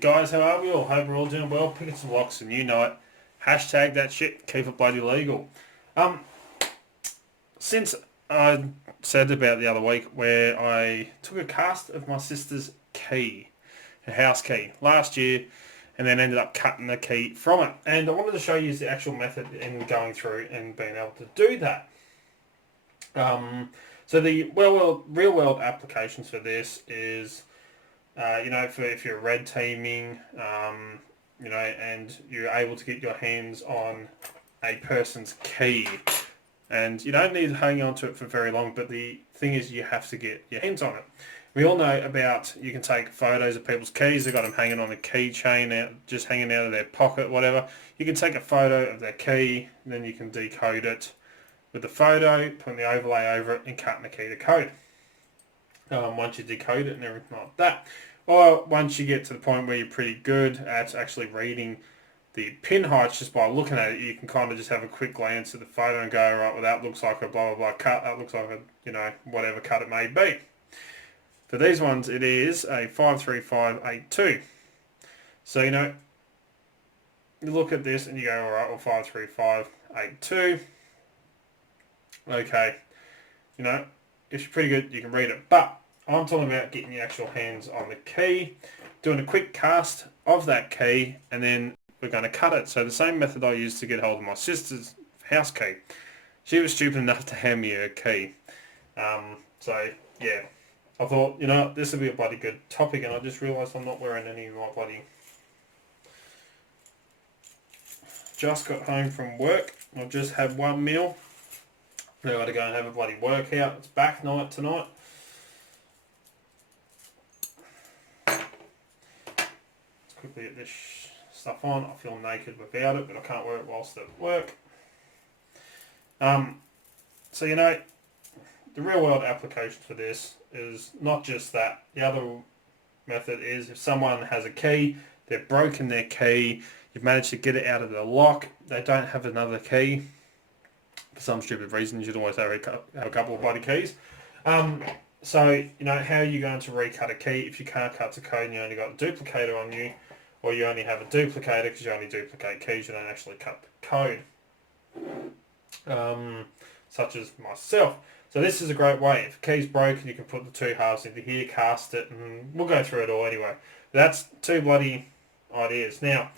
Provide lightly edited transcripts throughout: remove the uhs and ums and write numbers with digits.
Guys, how are we all? Hope we're all doing well. Picking some locks and you know it. Hashtag that shit. Keep it bloody legal. Um, since I said about the other week where I took a cast of my sister's key, her house key, last year, and then ended up cutting the key from it. And I wanted to show you the actual method in going through and being able to do that. So the real world applications for this is, for if you're red teaming, and you're able to get your hands on a person's key, and you don't need to hang on to it for very long. But the thing is, you have to get your hands on it. We all know about you can take photos of people's keys. They've got them hanging on a keychain, out, just hanging out of their pocket, whatever. You can take a photo of their key, and then you can decode it with the photo, putting the overlay over it, and cutting the key to code. Once you decode it and everything like that. Or once you get to the point where you're pretty good at actually reading the pin heights just by looking at it, you can kind of just have a quick glance at the photo and go, right, well, that looks like a blah, blah, blah cut. That looks like a, whatever cut it may be. For these ones, it is a 53582. So, you look at this and you go, all right, well, 53582. Okay. If you're pretty good, you can read it. But I'm talking about getting your actual hands on the key, doing a quick cast of that key, and then we're going to cut it. So the same method I used to get hold of my sister's house key. She was stupid enough to hand me her key. Yeah. I thought, this would be a bloody good topic, and I just realised I'm not wearing any of my bloody... Just got home from work. I've just had one meal. Now I've got to go and have a bloody workout. It's back night tonight. Let's quickly get this stuff on. I feel naked without it, but I can't wear it whilst at work. The real world application for this is not just that. The other method is if someone has a key, they've broken their key, you've managed to get it out of the lock, they don't have another key. For some stupid reason, you should always have a couple of bloody keys. How are you going to recut a key if you can't cut the code and you only got a duplicator on you, or you only have a duplicator because you only duplicate keys, you don't actually cut the code. Such as myself. So this is a great way. If a key's broken, you can put the two halves into here, cast it, and we'll go through it all anyway. That's two bloody ideas. Now,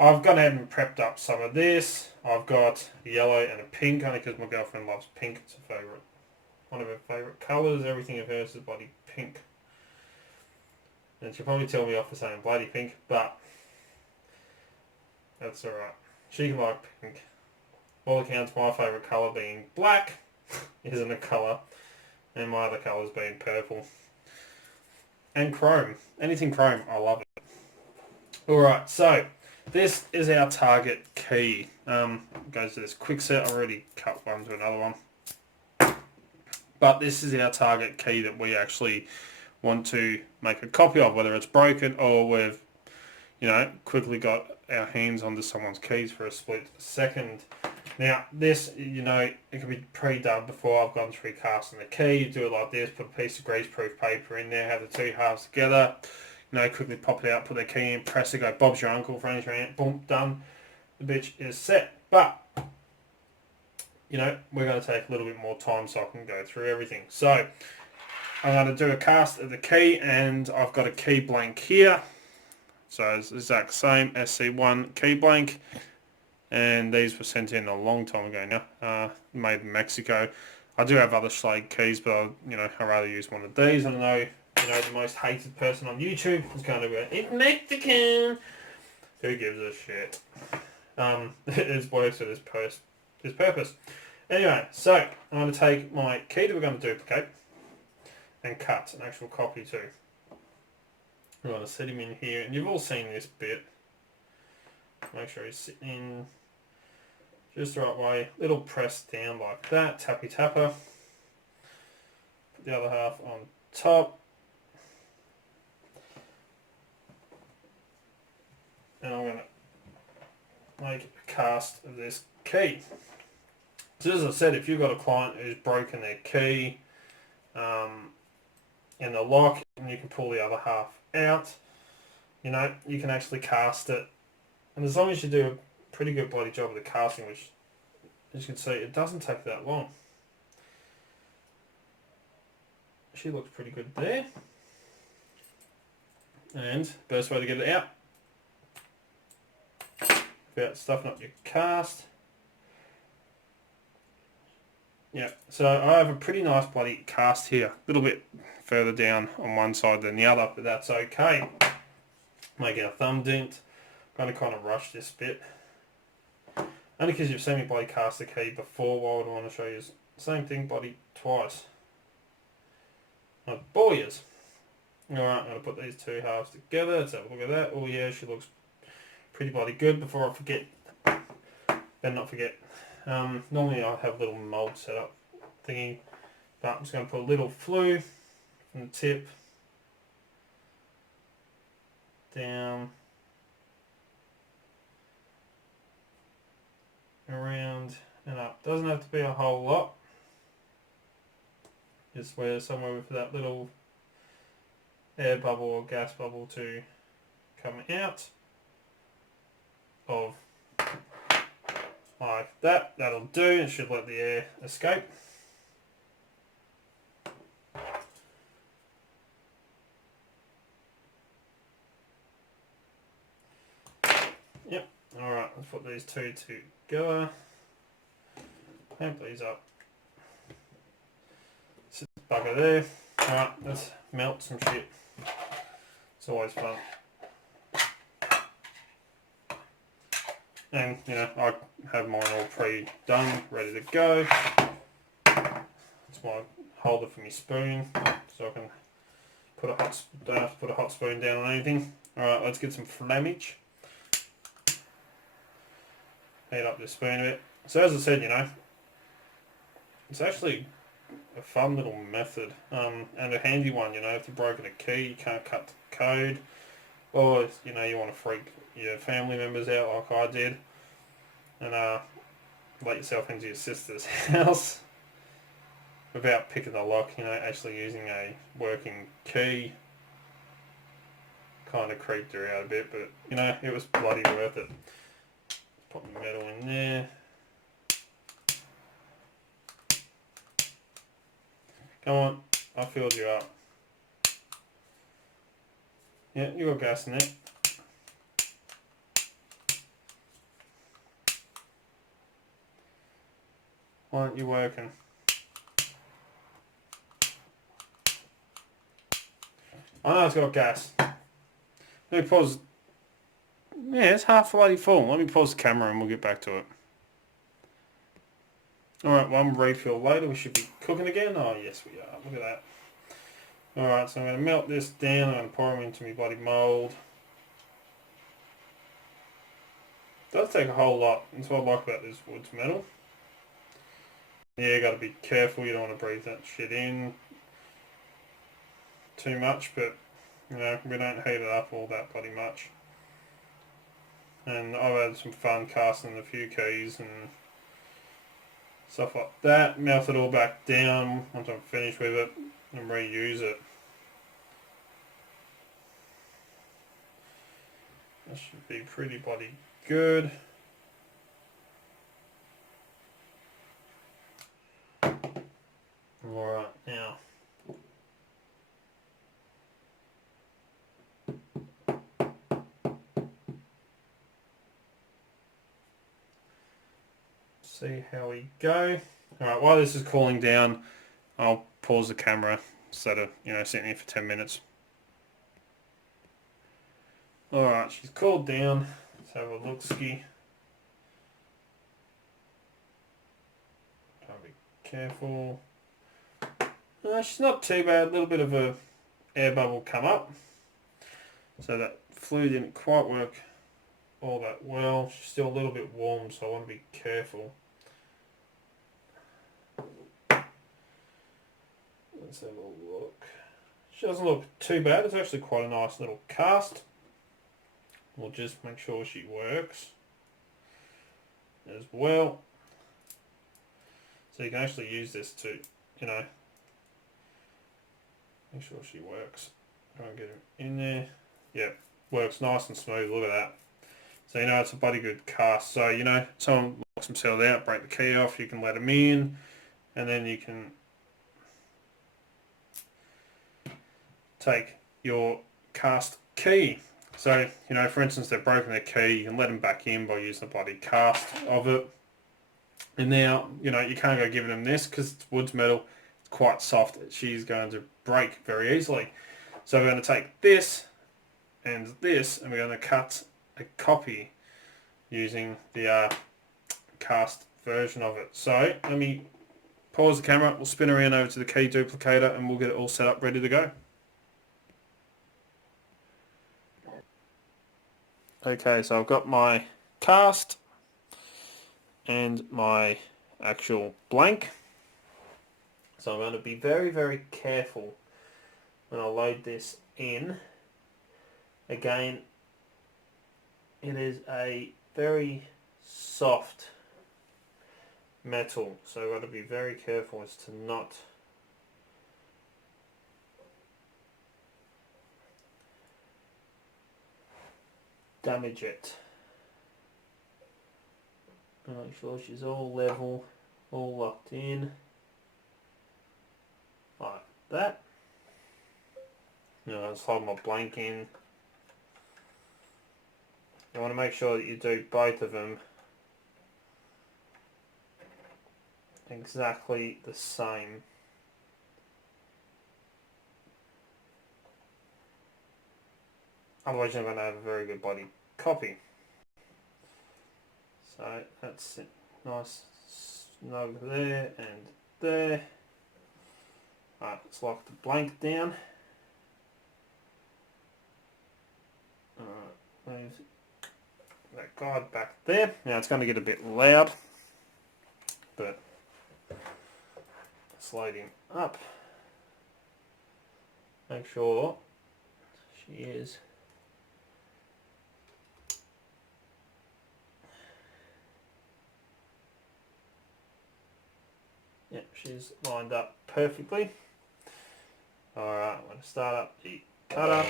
I've gone ahead and prepped up some of this. I've got a yellow and a pink, only because my girlfriend loves pink. It's her favourite. One of her favourite colours. Everything of hers is bloody pink. And she'll probably tell me off for saying bloody pink, but that's alright. She can like pink. All accounts, my favourite colour being black isn't a colour, and my other colours being purple. And chrome. Anything chrome, I love it. Alright, so this is our target key. Goes to this quick set. I already cut one to another one. But this is our target key that we actually want to make a copy of, whether it's broken or we've, quickly got our hands onto someone's keys for a split second. Now, this, it can be pre-done before I've gone through casting the key. You do it like this, put a piece of greaseproof paper in there, have the two halves together, quickly pop it out, put the key in, press it, go, Bob's your uncle, friends your aunt, boom, done. The bitch is set. But, we're going to take a little bit more time so I can go through everything. So, I'm going to do a cast of the key, and I've got a key blank here. So, it's the exact same, SC1 key blank. And these were sent in a long time ago now, made in Mexico. I do have other Schlage keys, but I'd rather use one of these. I know, the most hated person on YouTube is going to be, it's Mexican. Who gives a shit? It works for this purpose. Anyway, so I'm going to take my key that we're going to duplicate and cut an actual copy to. I'm going to set him in here, and you've all seen this bit. Make sure he's sitting in just the right way. Little press down like that. Tappy tapper. Put the other half on top. And I'm going to make a cast of this key. So as I said, if you've got a client who's broken their key in the lock, and you can pull the other half out, you know, you can actually cast it. And as long as you do a pretty good bloody job of the casting, which, as you can see, it doesn't take that long. She looks pretty good there. And best way to get it out, without stuffing up your cast. Yeah, so I have a pretty nice bloody cast here. A little bit further down on one side than the other, but that's okay. Making a thumb dent. Going to kind of rush this bit. Only because you've seen me bloody cast the key before. What I want to show you is the same thing bloody twice. Not bore yous. Alright, I'm going to put these two halves together. Let's have a look at that. Oh yeah, she looks pretty bloody good. Before I forget, better not forget. Normally I have a little mould set up thingy, but I'm just going to put a little flue from the tip down, around and up. Doesn't have to be a whole lot. Just where somewhere with that little air bubble or gas bubble to come out of like that. That'll do. It should let the air escape. Yep. Alright, let's put these two together. Clamp these up. Sit this bugger there. Alright, let's melt some shit. It's always fun. And, you know, I have mine all pre-done, ready to go. It's my holder for my spoon, so I can put don't have to put a hot spoon down on anything. Alright, let's get some flammage. Heat up this spoon a bit. So as I said, you know, it's actually a fun little method, and a handy one, you know, if you've broken a key, you can't cut the code, or, you know, you want to freak your family members out like I did, and let yourself into your sister's house without picking the lock, you know, actually using a working key. Kind of creeped her out a bit, but, you know, it was bloody worth it. Put the metal in there. Come on, I filled you up. Yeah, you got gas in it. Why aren't you working? I know it's got gas. Let me pause. Yeah, it's half bloody full. Let me pause the camera and we'll get back to it. Alright, one refill later. We should be cooking again. Oh, yes, we are. Look at that. Alright, so I'm going to melt this down. I'm going to pour them into my bloody mould. Does take a whole lot. That's what I like about this wood's metal. Yeah, you got to be careful. You don't want to breathe that shit in too much, but you know, we don't heat it up all that bloody much. And I've had some fun casting a few keys and stuff like that. Melt it all back down once I'm finished with it and reuse it. That should be pretty bloody good. Alright, now see how we go. Alright, while this is cooling down, I'll pause the camera instead of, you know, sitting here for 10 minutes. Alright, she's cooled down. Let's have a look-ski. Try to be careful. She's not too bad. A little bit of a air bubble come up. So that flue didn't quite work all that well. She's still a little bit warm, so I want to be careful. Let's have a look. She doesn't look too bad. It's actually quite a nice little cast. We'll just make sure she works as well. So you can actually use this to, you know, make sure she works. Try and get her in there. Yep, works nice and smooth. Look at that. So you know it's a bloody good cast. So you know someone locks themselves out, break the key off, you can let them in, and then you can take your cast key. So you know, for instance, they've broken their key, you can let them back in by using the bloody cast of it. And now you know you can't go giving them this because it's wood's metal. It's quite soft. She's going to break very easily. So we're going to take this and this, and we're going to cut a copy using the cast version of it. So let me pause the camera, we'll spin around over to the key duplicator and we'll get it all set up ready to go. Okay, so I've got my cast and my actual blank. So I'm going to be very, very careful when I load this in. Again, it is a very soft metal, so I've got to be very careful as to not damage it. Make sure she's all level, all locked in, like that. Now I'll slide my blank in. You want to make sure that you do both of them exactly the same. Otherwise you're not going to have a very good body copy. So that's it. Nice snug there and there. Alright, let's lock the blank down. Alright, move that guide back there. Now it's going to get a bit loud, but it's loading up. Make sure she is she's lined up perfectly. Alright, I'm going to start up the cutter.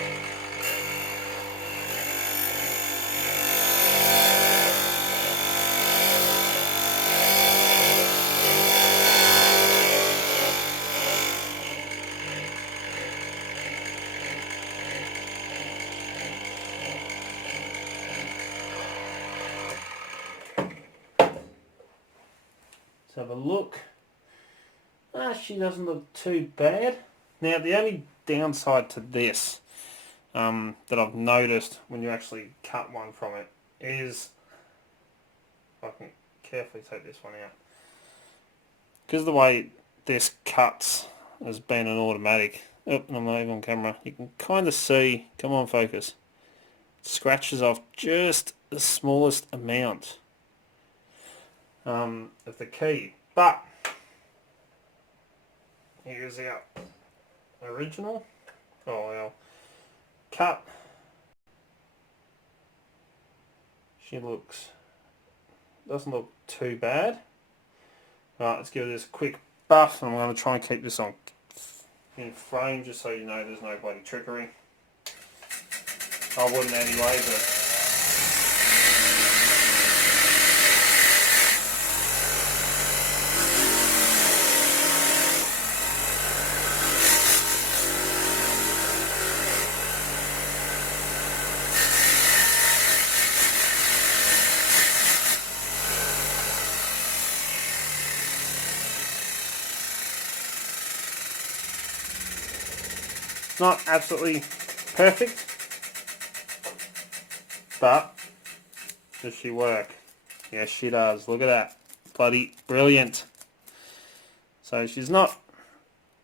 Let's have a look. She doesn't look too bad. Now the only downside to this that I've noticed when you actually cut one from it is, if I can carefully take this one out, because the way this cuts has been an automatic. Oh, I'm not even on camera. You can kind of see, come on focus, it scratches off just the smallest amount of the key. But here's our original. Oh well, cut. She doesn't look too bad. Right, let's give this a quick buff. I'm going to try and keep this on in frame just so you know there's no bloody trickery. I wouldn't anyway, but not absolutely perfect, but does she work? Yes, she does. Look at that. Bloody brilliant. So she's not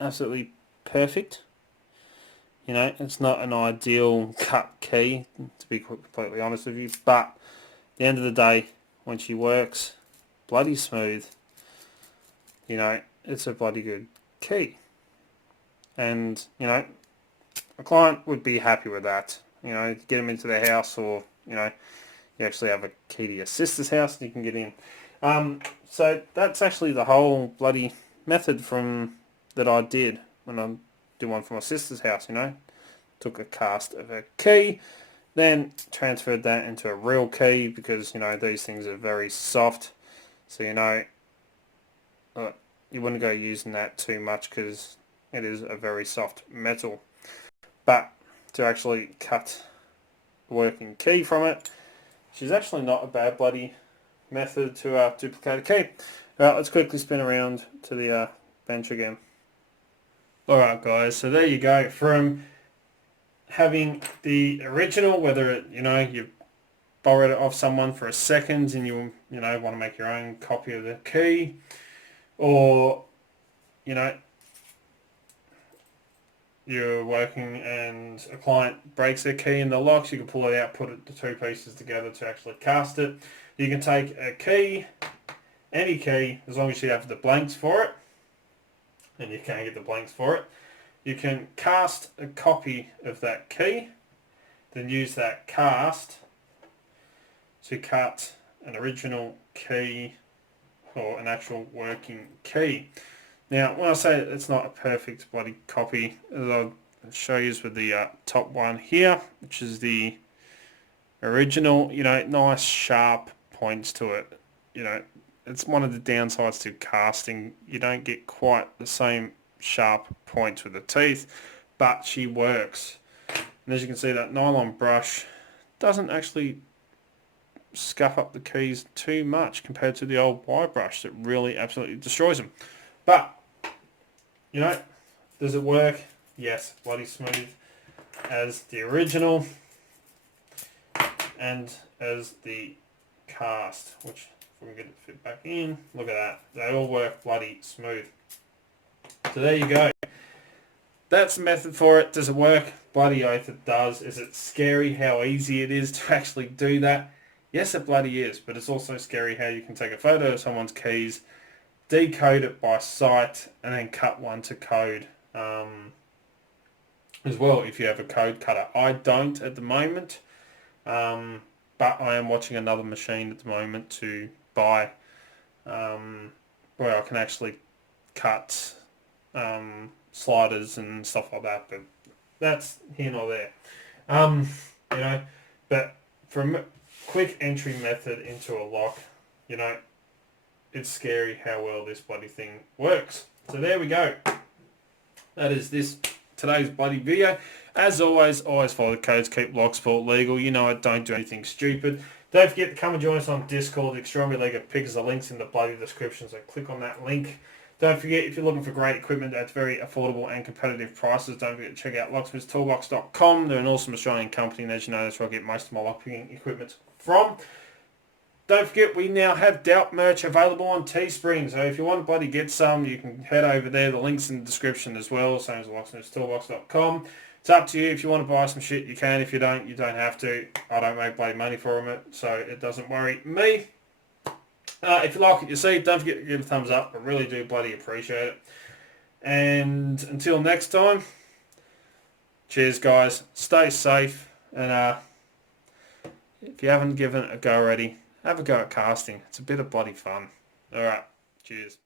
absolutely perfect. You know, it's not an ideal cut key, to be completely honest with you, but at the end of the day, when she works, bloody smooth, you know, it's a bloody good key. And, you know, a client would be happy with that. You know, get them into their house, or you know, you actually have a key to your sister's house and you can get in. So that's actually the whole bloody method from that I did when I did one for my sister's house. You know, took a cast of a key, Then transferred that into a real key because, you know, these things are very soft. So, you know, you wouldn't go using that too much because it is a very soft metal. But to actually cut the working key from it, which is actually not a bad bloody method to duplicate a key. Alright, let's quickly spin around to the bench again. Alright guys, so there you go. From having the original, whether it, you know, you borrowed it off someone for a second and you know, want to make your own copy of the key, or, you know, you're working and a client breaks their key in the locks, you can pull it out, put the two pieces together to actually cast it. You can take a key, any key, as long as you have the blanks for it, and you can get the blanks for it. You can cast a copy of that key, then use that cast to cut an original key or an actual working key. Now, when I say it's not a perfect bloody copy, as I'll show you with the top one here, which is the original, you know, nice sharp points to it. You know, it's one of the downsides to casting. You don't get quite the same sharp points with the teeth, but she works. And as you can see, that nylon brush doesn't actually scuff up the keys too much compared to the old wire brush that really absolutely destroys them. But, you know, does it work? Yes, bloody smooth as the original and as the cast, which if we can get it to fit back in, look at that. They all work bloody smooth. So there you go. That's the method for it. Does it work? Bloody oath it does. Is it scary how easy it is to actually do that? Yes, it bloody is, but it's also scary how you can take a photo of someone's keys, decode it by sight, and then cut one to code as well if you have a code cutter. I don't at the moment, but I am watching another machine at the moment to buy where I can actually cut sliders and stuff like that, but that's here nor there. You know, but from quick entry method into a lock, you know, it's scary how well this bloody thing works. So there we go. That is today's bloody video. As always follow the codes, keep Locksport legal. You know I don't do anything stupid. Don't forget to come and join us on Discord, the Extremely League of Pickers. The link's in the bloody description, so click on that link. Don't forget, if you're looking for great equipment at very affordable and competitive prices, don't forget to check out locksmithstoolbox.com. They're an awesome Australian company, and as you know, that's where I get most of my lockpicking equipment from. Don't forget, we now have Doubt merch available on Teespring, so if you want to bloody get some, you can head over there. The link's in the description as well, same as locksmithstoolbox.com. It's up to you. If you want to buy some shit, you can. If you don't, you don't have to. I don't make bloody money from it, so it doesn't worry me. If you like what you see, don't forget to give it a thumbs up. I really do bloody appreciate it. And until next time, cheers guys. Stay safe. And if you haven't given it a go already, have a go at casting. It's a bit of bloody fun. Alright, cheers.